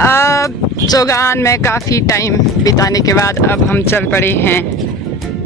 अब चौगान में काफ़ी टाइम बिताने के बाद अब हम चल पड़े हैं,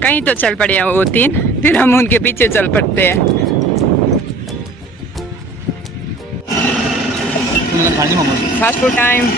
कहीं तो चल पड़े हैं वो तीन, फिर हम उनके पीछे चल पड़ते हैं। Fast food time.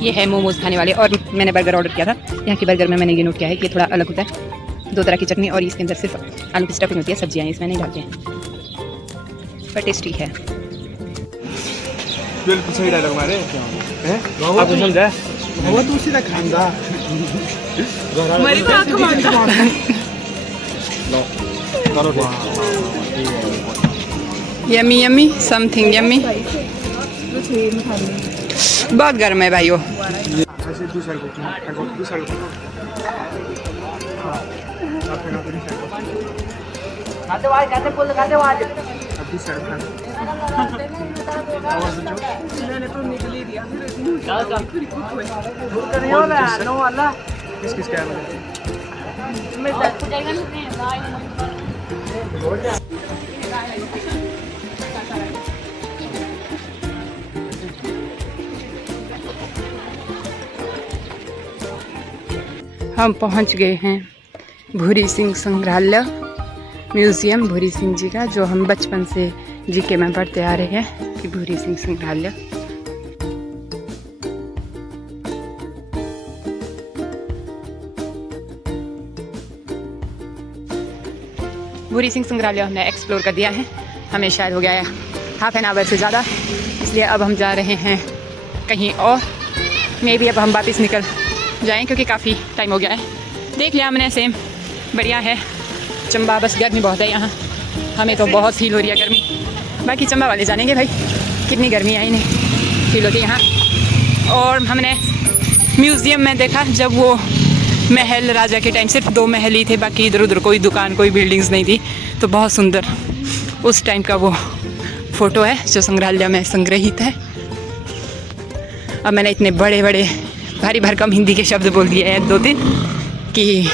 ये है मोमोज खाने वाले और मैंने बर्गर ऑर्डर किया था। यहाँ के बर्गर में मैंने ये नोट किया है कि थोड़ा अलग होता है, 2 तरह की चटनी और इसके अंदर सिर्फ आलू की स्टफिंग होती है, सब्जियाँ इसमें नहीं डालते हैं, पर टेस्टी है। सही डायलॉग मारे हैं आपको समझा वो तो उसी का खांदा मेरी तो आंख मारता यम्मी यम्मी समथिंग यम्मी। बहुत गर्म है भाइयों। मैंने तो निकल ही दिया किस किस क्या हम पहुंच गए हैं भूरी सिंह संग्रहालय म्यूज़ियम, भूरी सिंह जी का, जो हम बचपन से जीके में पढ़ते आ रहे हैं कि भूरी सिंह संग्रहालय। भूरी सिंह संग्रहालय हमने एक्सप्लोर कर दिया है, हमें शायद हो गया है हाफ एन आवर से ज़्यादा, इसलिए अब हम जा रहे हैं कहीं और। मे भी अब हम वापस निकल जाएं क्योंकि काफ़ी टाइम हो गया है। देख लिया हमने, सेम बढ़िया है चंबा, बस गर्मी बहुत है यहाँ, हमें तो बहुत फील हो रही है गर्मी। बाकी चंबा वाले जानेंगे भाई कितनी गर्मी है इन्हें फील होती है यहाँ। और हमने म्यूज़ियम में देखा जब वो महल राजा के टाइम सिर्फ 2 महल ही थे, बाकी इधर उधर कोई दुकान कोई बिल्डिंग्स नहीं थी, तो बहुत सुंदर उस टाइम का वो फ़ोटो है जो संग्रहालय में संग्रहित है। अब मैंने इतने बड़े बड़े भारी भरकम हिंदी के शब्द बोल दिए हैं 2-3 कि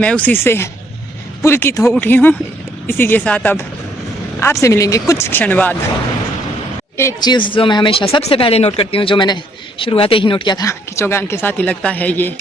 मैं उसी से पुलकित हो उठी हूँ। इसी के साथ अब आपसे मिलेंगे कुछ क्षण बाद। एक चीज़ जो मैं हमेशा सबसे पहले नोट करती हूँ, जो मैंने शुरुआत ही नोट किया था कि चौगान के साथ ही लगता है, ये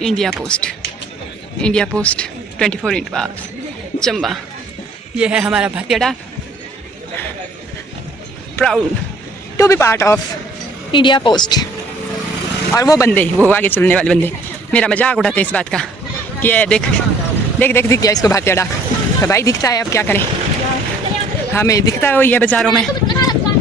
इंडिया पोस्ट 24x8 चंबा। ये है हमारा Bharatiya Dak, proud to be part of India post. और वो बंदे, वो आगे चलने वाले बंदे मेरा मजाक उड़ाते इस बात का कि ये देख देख देख दिख गया इसको भारतीय डाक। तो भाई दिखता है, अब क्या करें, हमें दिखता है वही है बाज़ारों में,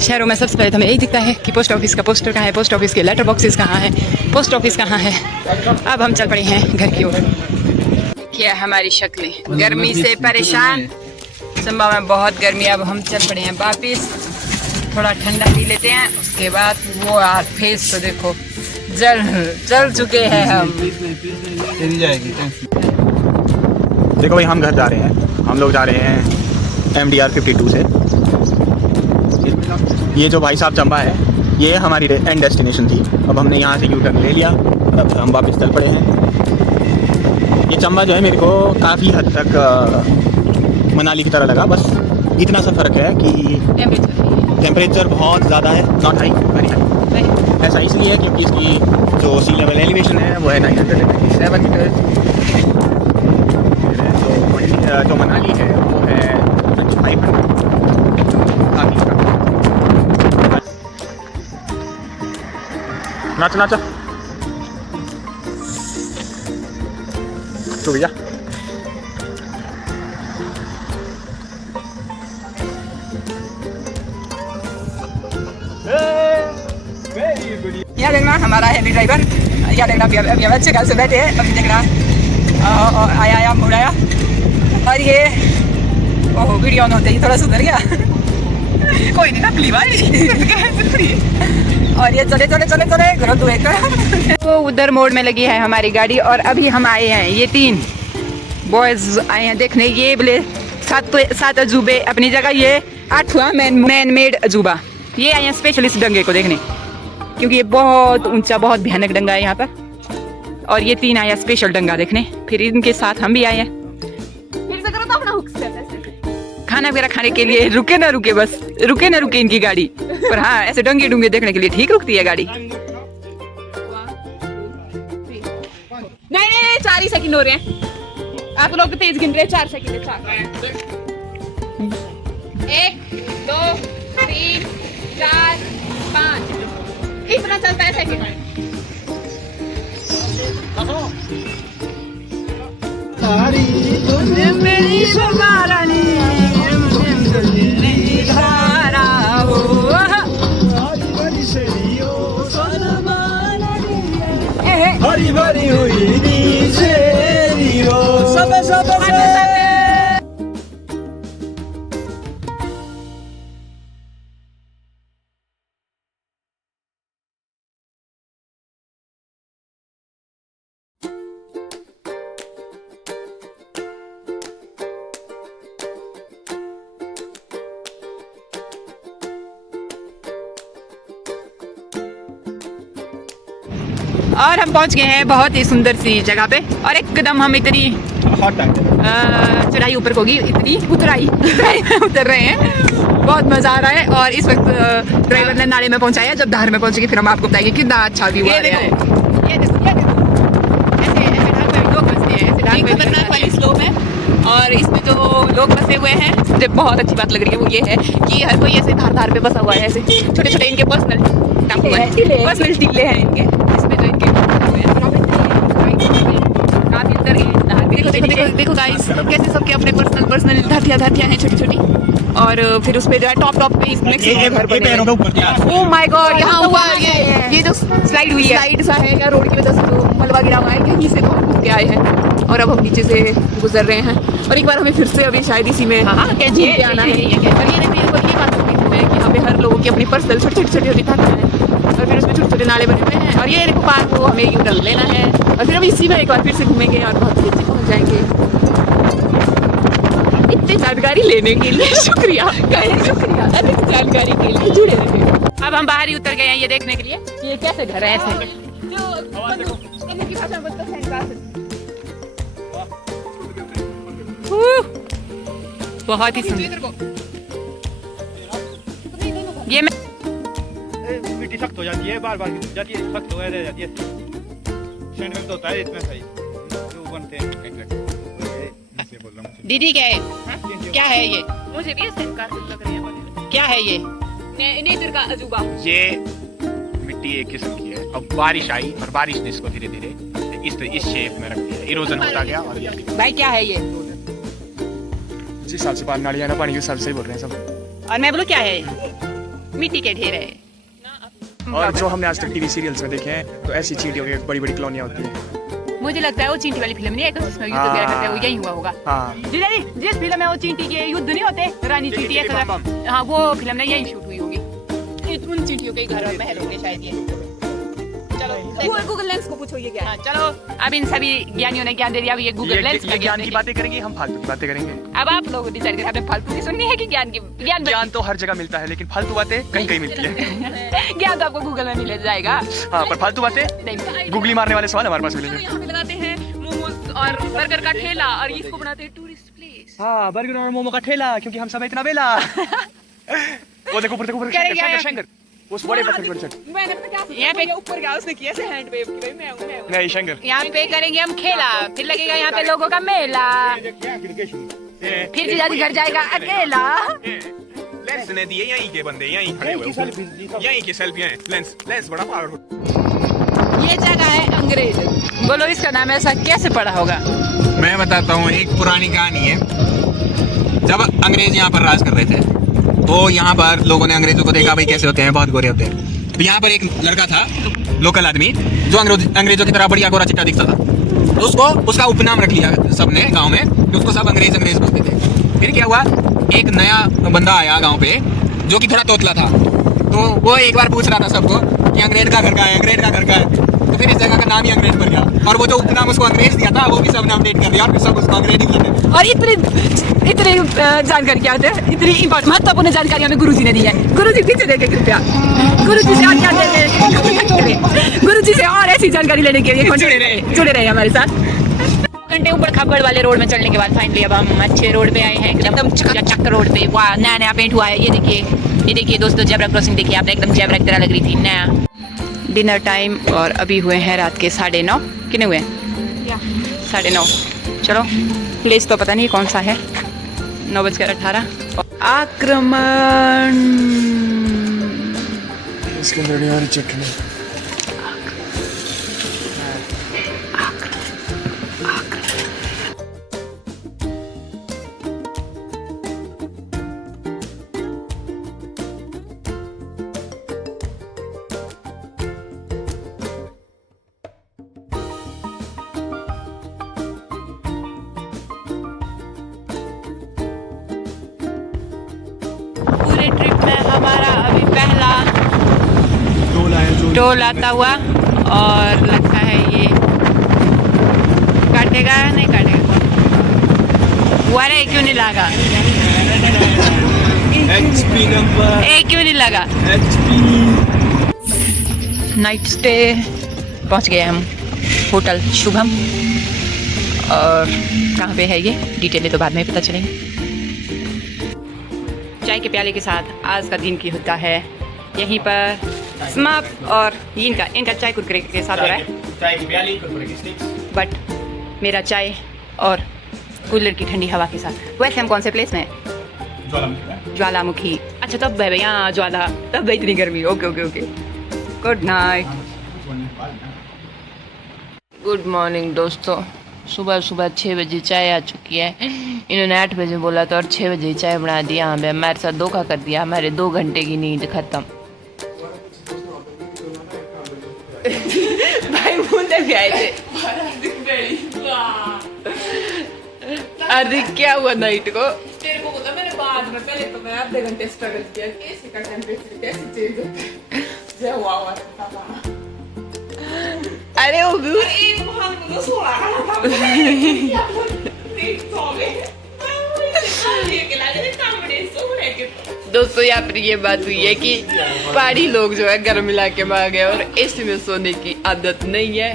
शहरों में सबसे पहले तो हमें यही दिखता है कि पोस्ट ऑफिस का पोस्टर कहाँ है, पोस्ट ऑफिस के लेटर बॉक्सेस कहाँ है, पोस्ट ऑफिस कहाँ है। अब हम चल पड़े हैं घर की ओर। क्या हमारी शक्लें गर्मी से परेशान, चंबा में बहुत गर्मी। अब हम चल पड़े हैं वापिस, थोड़ा ठंडा पी लेते हैं, उसके बाद वो यार फेस तो देखो जल चुके हैं हम। देखो भाई, हम घर जा रहे हैं, हम लोग जा रहे हैं MDR 52 से। ये जो भाई साहब चंबा है, ये हमारी एंड डेस्टिनेशन थी। अब हमने यहाँ से यू टर्न ले लिया और अब हम वापस चल पड़े हैं। ये चंबा जो है मेरे को काफ़ी हद तक मनाली की तरह लगा, बस इतना सा फ़र्क है कि टेम्परेचर बहुत ज़्यादा है, नॉट हाई, वेरी हाई। ऐसा इसलिए है क्योंकि इसकी जो सी लेवल एलिवेशन है वो है 997 मीटर। जो मनाली है वो है 500। नाचो नाचो तो भैया। यहाँ देखना हमारा है ड्राइवर, यहाँ देखना अभी अच्छे घर से बैठे हैं, अभी देखना आया मुड़ाया। और ये ओह वीडियो ऑन होते ही थोड़ा सुधर गया कोई नहीं ना प्ली भाई और ये चले चले चले चले घरों तो एक तो उधर मोड़ में लगी है हमारी गाड़ी। और अभी हम आए हैं, ये 3 बॉयज आए हैं देखने, ये बोले 7 अजूबे अपनी जगह, ये 8वां मैन मेड अजूबा। ये आए हैं स्पेशल इस डंगे को देखने, क्योंकि ये बहुत ऊंचा बहुत भयानक डंगा है यहाँ पर। और ये 3 आया स्पेशल डंगा देखने, फिर इनके साथ हम भी आए हैं। खाना वगैरह खाने के लिए रुके ना रुके, बस रुके ना रुके इनकी गाड़ी। पर हाँ, ऐसे डंगे डुंगे देखने के लिए ठीक रुकती है गाड़ी। नहीं नहीं नहीं, 4 ही सेकंड हो रहे हैं, आप लोग तेज गिन रहे हैं। 4 सेकंड है, 4 1 2 3 4 5 इतना चलता है सेकंड। सारी दुनिया मेरी सुगारानी धारा हो हरी भरी सरियो हरी भरी हुई नी सेरियो सब सब और हम पहुंच गए हैं बहुत ही सुंदर सी जगह पे, और एकदम हम इतनी चढ़ाई ऊपर होगी, इतनी उतराई में उतर रहे हैं। बहुत मजा आ रहा है। और इस वक्त ड्राइवर ने नाले में पहुंचाया। जब धार में पहुंचेगी फिर हम आपको बताएंगे कितना अच्छा व्यू आ रहा है। ये देखो ऐसे ऐसे धार में लोग बसते हैं, ऐसे धार में खतरनाक वाली स्लोप है। और इसमें जो लोग बसे हुए हैं, मुझे बहुत अच्छी बात लग रही है वो ये है कि हर कोई ऐसे धार धार पे बसा हुआ है। ऐसे छोटे छोटे इनके पर्सनल टापू है, पर्सनल टीले हैं इनके, इसमें जो इनके काफी अंदर है। देखो देखो देखो देखो गाइस, कैसे सबके अपने पर्सनल धातियां हैं छोटी छोटी। और फिर उस पे जो है टॉप पे इसमें घर बने हैं। ओह माय गॉड, यहाँ ऊपर ये जो स्लाइड हुई है, स्लाइड सा है या रोड की वजह से जो मलबा गिरा हुआ है, यहीं से हम घूम के आए हैं और अब हम नीचे से गुजर रहे हैं। और एक बार हमें फिर से अभी शायद इसी में आना है। और ये देखो, ये बात है कि यहाँ पे हर लोगों की अपनी पर्सनल छोटी छोटी धातियां हैं, और फिर उसमें छोटे छोटे नाले बने हुए हैं। और ये देखो पार्क को हमें यू टर्न लेना है, और फिर हम इसी में एक बार फिर से घूमेंगे और बहुत नीचे पहुंच जाएंगे। इतनी जानकारी लेने के लिए शुक्रिया, शुक्रिया अधिक जानकारी के लिए जुड़े रहे। अब हम बाहर ही उतर गए हैं ये देखने के लिए ये कैसे घर है ऐसे बहुत ही सुंदर। ये मैं मिट्टी सख्त हो जाती है, बार बार जाती है, सख्त हो जाती है, सैंडविच तो होता है इतना सही जो बनते हैं। बोल रहा हूँ दीदी क्या है, क्या है ये? मुझे भी ऐसे लग रही है। क्या है ये? नेचर का अजूबा। ये मिट्टी एक किस्म की है। अब बारिश आई और बारिश ने इसको धीरे धीरे इस शेप में रख दिया, इरोजन होता गया। और भाई क्या है ये? जिस हिसाब से पानी नाली है ना, पानी के हिसाब से ही बोल रहे हैं सब। और मैं बोलूं क्या है? मिट्टी के ढेर है। और जो हमने आज तक टीवी सीरियल्स में देखे हैं, तो ऐसी चींटियों की बड़ी बड़ी कॉलोनियां होती हैं। मुझे लगता है वो चींटी वाली फिल्म नहीं है जिसमें युद्ध वगैरह करते हैं, वो यही हुआ होगा। हाँ, जिस फिल्म में वो चींटी के युद्ध नहीं होते, रानी चींटी ऐसा, हाँ वो फिल्म ने यही शूट हुई होगी। उन चींटियों के घर और महल होंगे शायद ये। चलो गूगल लेंस को पूछो ये क्या है। चलो अब इन सभी ज्ञानियों ने ज्ञान दे दिया, अब ये गूगल लेंस का ज्ञान की बातें करेंगे, हम फालतू की बातें करेंगे। अब आप लोग डिसाइड करें, आपने फालतू की सुननी है कि ज्ञान की? ज्ञान तो हर जगह मिलता है, लेकिन फालतू बातें कहीं कहीं मिलती है। ज्ञान तो आपको गूगल में मिल जाएगा। हाँ, पर फालतू बातें गूगली मारने वाले सवाल हमारे पास मिलेंगे। यहाँ पे लगाते हैं मोमोज और बर्गर का ठेला, और इसको बनाते हैं टूरिस्ट प्लेस। हाँ, बर्गर और मोमो का ठेला, क्योंकि हम सब इतना बेला। वो देखो ऊपर देखो, शंकर उस बड़े पत्थर पर चढ़। मैंने पता क्या यहाँ पे ऊपर गया, उसने किया ऐसे हैंड वेव की, भाई मैं हूं। नहीं शंकर, यहाँ पे करेंगे हम खेला, फिर लगेगा यहाँ पे लोगों का मेला, फिर जीजाजी घर जाएगा अकेला। लेंस ने दिए यहीं के बंदे, यहीं खड़े हुए, यहीं की सेल्फियां हैं। लेंस बड़ा पावरफुल। ये जगह है अंग्रेज। बोलो इसका नाम ऐसा कैसे पड़ा होगा? मैं बताता हूँ, एक पुरानी कहानी है। जब अंग्रेज यहाँ पर राज कर रहे थे, तो यहाँ पर लोगों ने अंग्रेजों को देखा, भाई कैसे होते हैं, बहुत गोरे होते हैं। तो यहाँ पर एक लड़का था, लोकल आदमी, जो अंग्रेजों की तरह बढ़िया गोरा चिट्टा दिखता था। तो उसको उसका उपनाम रख लिया सबने गांव में, कि उसको सब अंग्रेज बोलते थे। फिर क्या हुआ, एक नया बंदा आया गांव पे, जो कि थोड़ा तोतला था। तो वो एक बार पूछ रहा था सबको कि अंग्रेज का घर का है, अंग्रेज का घर का है। तो फिर इस जगह का नाम ही अंग्रेज पड़ गया, और वो जो उपनाम उसको अंग्रेज दिया था, वो भी सबने अपडेट कर दिया, और फिर सब उसको अंग्रेज ही बोलते थे। और इतनी जानकारी क्या होती है, इतनी महत्वपूर्ण जानकारी हमें गुरुजी ने दी है। गुरुजी पीछे देखे कृपया, गुरुजी से और क्या गुरुजी से और ऐसी जानकारी लेने के लिए जुड़े रहे हमारे साथ। घंटे ऊपर खब्बड़ वाले रोड में चलने के बाद फाइनली अब हम अच्छे रोड पे आए हैं, एकदम चक रोड पे। वाह, नया नया पेंट हुआ है। ये देखिए दोस्तों, जेब्रा क्रॉसिंग देखिए आपने, एकदम जेब्रा की तरह लग रही थी, नया। डिनर टाइम और अभी हुए हैं रात के 9:30। कितने हुए? 9:30। चलो, प्लेस तो पता नहीं कौन सा है। 9:18। आक्रमण। इसके अंदर हरी चटनी। पूरे ट्रिप में हमारा अभी पहला टोल आता हुआ, और लगता है ये काटेगा नहीं काटेगा। अरे क्यों नहीं लगा? HP number. क्यों नहीं लगा? नाइट स्टे पहुंच गए हम होटल शुभम। और कहाँ पे है ये डिटेल तो बाद में पता चलेंगे। चाय के प्याले के साथ आज का दिन की होता है यहीं पर समाप्त। और इनका चाय कुरकुरे के साथ हो रहा है, चाय की प्याली, कुरकुरे की स्टिक्स। बट मेरा चाय और कूलर की ठंडी हवा के साथ। वैसे हम कौन से प्लेस में? ज्वालामुखी। अच्छा, तब है भैया ज्वाला, तब है इतनी गर्मी। Okay okay okay, good night. Good morning दोस्तों। सुबह 6 बजे चाय आ चुकी है। इन्होंने 8 बजे बोला था और 6 बजे चाय बना दिया। हमें हमारे साथ धोखा कर दिया। हमारे 2 घंटे की नींद खत्म। भाई मुझे भी आए थे। अरे क्या हुआ नाइट को? तेरे को बोला मैंने बाद में, पहले तो मैं आधे घंटे स्ट्रगल किया कि एसी का टेंपरेचर कैसे चेंज होता है। जय हुआ अरे वो भी दोस्तों, यहाँ पर ये बात हुई है कि पहाड़ी लोग जो है गर्म इलाके में आ गए और एसी में सोने की आदत नहीं है।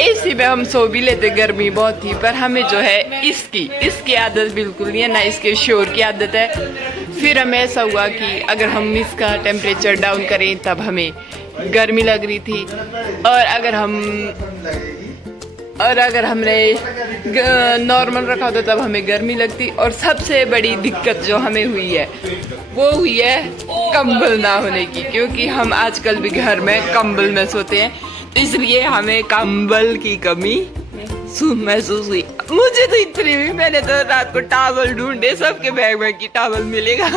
एसी में हम सो भी लेते, गर्मी बहुत थी, पर हमें जो है इसकी आदत बिल्कुल नहीं है, ना इसके शोर की आदत है। फिर हमें ऐसा हुआ कि अगर हम इसका टेम्परेचर डाउन करें तब हमें गर्मी लग रही थी, और अगर हमने नॉर्मल रखा होता तब हमें गर्मी लगती। और सबसे बड़ी दिक्कत जो हमें हुई है वो हुई है कंबल ना होने की, क्योंकि हम आजकल भी घर में कंबल में सोते हैं, तो इसलिए हमें कंबल की कमी महसूस हुई। मुझे तो इतनी भी, मैंने तो रात को टॉवल ढूंढे, सबके बैग में कि टॉवल मिलेगा।